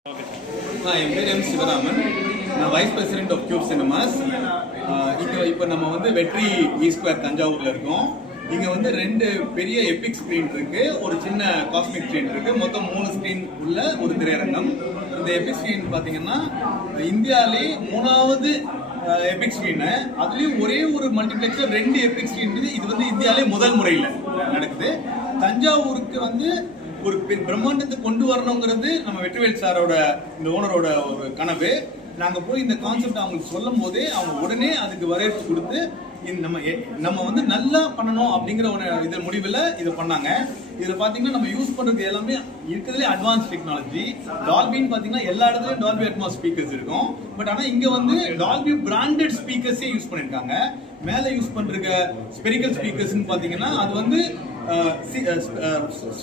என் பேர் எம் சிவராமன். நான் vice president of Qube cinemas. இப்போ நம்ம வந்து வெற்றி ஸ்கொயர் தஞ்சாவூர்ல இருக்கோம். இங்க வந்து 2 பெரிய எபிக் ஸ்கிரீன் இருக்கு, ஒரு சின்ன காஸ்மிக் ஸ்கிரீன் இருக்கு. மொத்தம் 3 ஸ்கிரீன் உள்ள ஒரு திரையரங்கம். இந்த எபிக் ஸ்கிரீன் பாத்தீங்கன்னா இந்தியாவிலே 3வது எபிக் ஸ்கிரீன். அதுலயும் ஒரே ஒரு மல்டிபிளெக்ஸ்ல 2 எபிக் ஸ்கிரீன். இது வந்து இந்தியாவிலே முதல் முறையில் நடக்குது. தஞ்சாவூருக்கு வந்து ஒரு பிரம்மாண்டத்தை கொண்டு வரணுங்கிறது நம்ம வெற்றிவேல் சாரோட, இந்த ஓனரோட ஒரு கனவு. நாங்க போய் இந்த கான்செப்ட் அவங்களுக்கு சொல்லும் போதே அவங்க உடனே அதுக்கு வரவேற்பு கொடுத்து நம்ம வந்து நல்லா பண்ணணும் அப்படிங்கிற ஒரு இது முடிவில் இதை பண்ணாங்க. இதில் பார்த்தீங்கன்னா நம்ம யூஸ் பண்ணுறது எல்லாமே இருக்கிறதுலே அட்வான்ஸ் டெக்னாலஜி. டால்பின்னு பார்த்தீங்கன்னா எல்லா இடத்துலையும் டால்பி அட்மாஸ் ஸ்பீக்கர்ஸ் இருக்கும். பட் ஆனால் இங்கே வந்து டால்பி பிராண்டட் ஸ்பீக்கர்ஸே யூஸ் பண்ணியிருக்காங்க. மேலே யூஸ் பண்ணுற ஸ்பெரிக்கல் ஸ்பீக்கர்ஸ்ன்னு பார்த்தீங்கன்னா அது வந்து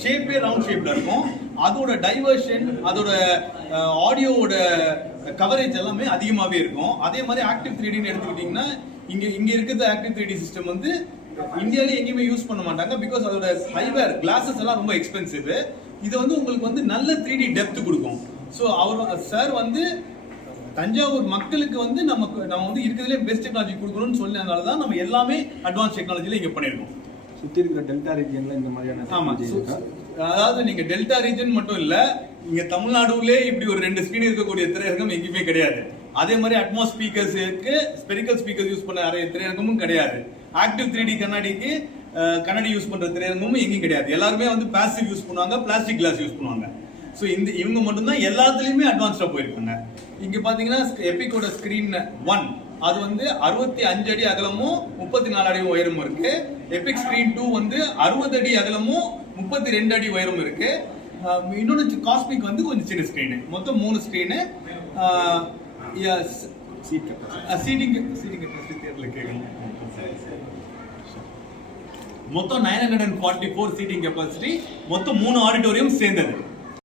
ஷேப்பே ரவுண்ட் ஷேப்ல இருக்கும். அதோட டைவர்ஷன், அதோட ஆடியோவோட கவரேஜ் எல்லாமே அதிகமாகவே இருக்கும். அதே மாதிரி ஆக்டிவ் 3Dன்னு எடுத்துக்கிட்டிங்கன்னா இங்க இருக்கிற ஆக்டிவ் 3D சிஸ்டம் வந்து இந்தியாவில எங்கேயுமே யூஸ் பண்ண மாட்டாங்க. பிகாஸ் அதோட ஹைவேர் கிளாஸஸ் எல்லாம் ரொம்ப எக்ஸ்பென்சிவ். இது வந்து உங்களுக்கு வந்து நல்ல 3D டெப்த் கொடுக்கும். ஸோ அவர் சார் வந்து தஞ்சாவூர் மக்களுக்கு வந்து நம்ம வந்து இருக்கிறதுலே பெஸ்ட் டெக்னாலஜி கொடுக்கணும்னு சொன்னதுனால தான் நம்ம எல்லாமே அட்வான்ஸ் டெக்னாலஜியில் இங்கே பண்ணியிருக்கோம். சுற்றி இருக்கிற டெல்டா ரீஜன்ல இந்த மாதிரியான அதாவது நீங்க டெல்டா ரீஜன் மட்டும் இல்ல, இங்க தமிழ்நாடுலே இப்படி ஒரு 2 ஸ்கிரீன் இருக்கக்கூடிய திரையரங்கம் எங்கேயுமே கிடையாது. அதே மாதிரி அட்மாஸ் ஸ்பீக்கர்ஸ் இருக்கு, ஸ்பெரிக்கல் ஸ்பீக்கர்ஸ் யூஸ் பண்ண திரையரங்கமும் கிடையாது. ஆக்டிவ் 3D கண்ணாடிக்கு கண்ணாடி யூஸ் பண்ற திரையரங்கமும் எங்கேயும் கிடையாது. எல்லாருமே வந்து பாசிவ் யூஸ் பண்ணுவாங்க, பிளாஸ்டிக் கிளாஸ் யூஸ் பண்ணுவாங்க. ஸோ இவங்க மட்டும்தான் எல்லாத்துலயுமே அட்வான்ஸ்டா போயிருக்காங்க. இங்க பாத்தீங்கன்னா எபிக்கோட ஸ்கிரீன் 1 அது வந்து 65 அடி அகலமும் 34 அடி உயரமும் இருக்கு. எபிக் ஸ்கிரீன் 2 வந்து 60 அடி அகலமும் 32 அடி உயரமும் இருக்கு. இன்னொன்று காஸ்மிக் வந்து கொஞ்சம் சின்ன ஸ்கிரீனு. மொத்தம் 3 ஸ்கிரீனு. சீட்டிங் கெப்பாசிட்டி தேர்தல் கேட்கணும். மொத்தம் 944 சீட்டிங் கெப்பாசிட்டி. மொத்தம் 3 ஆடிட்டோரியம் சேர்ந்தது.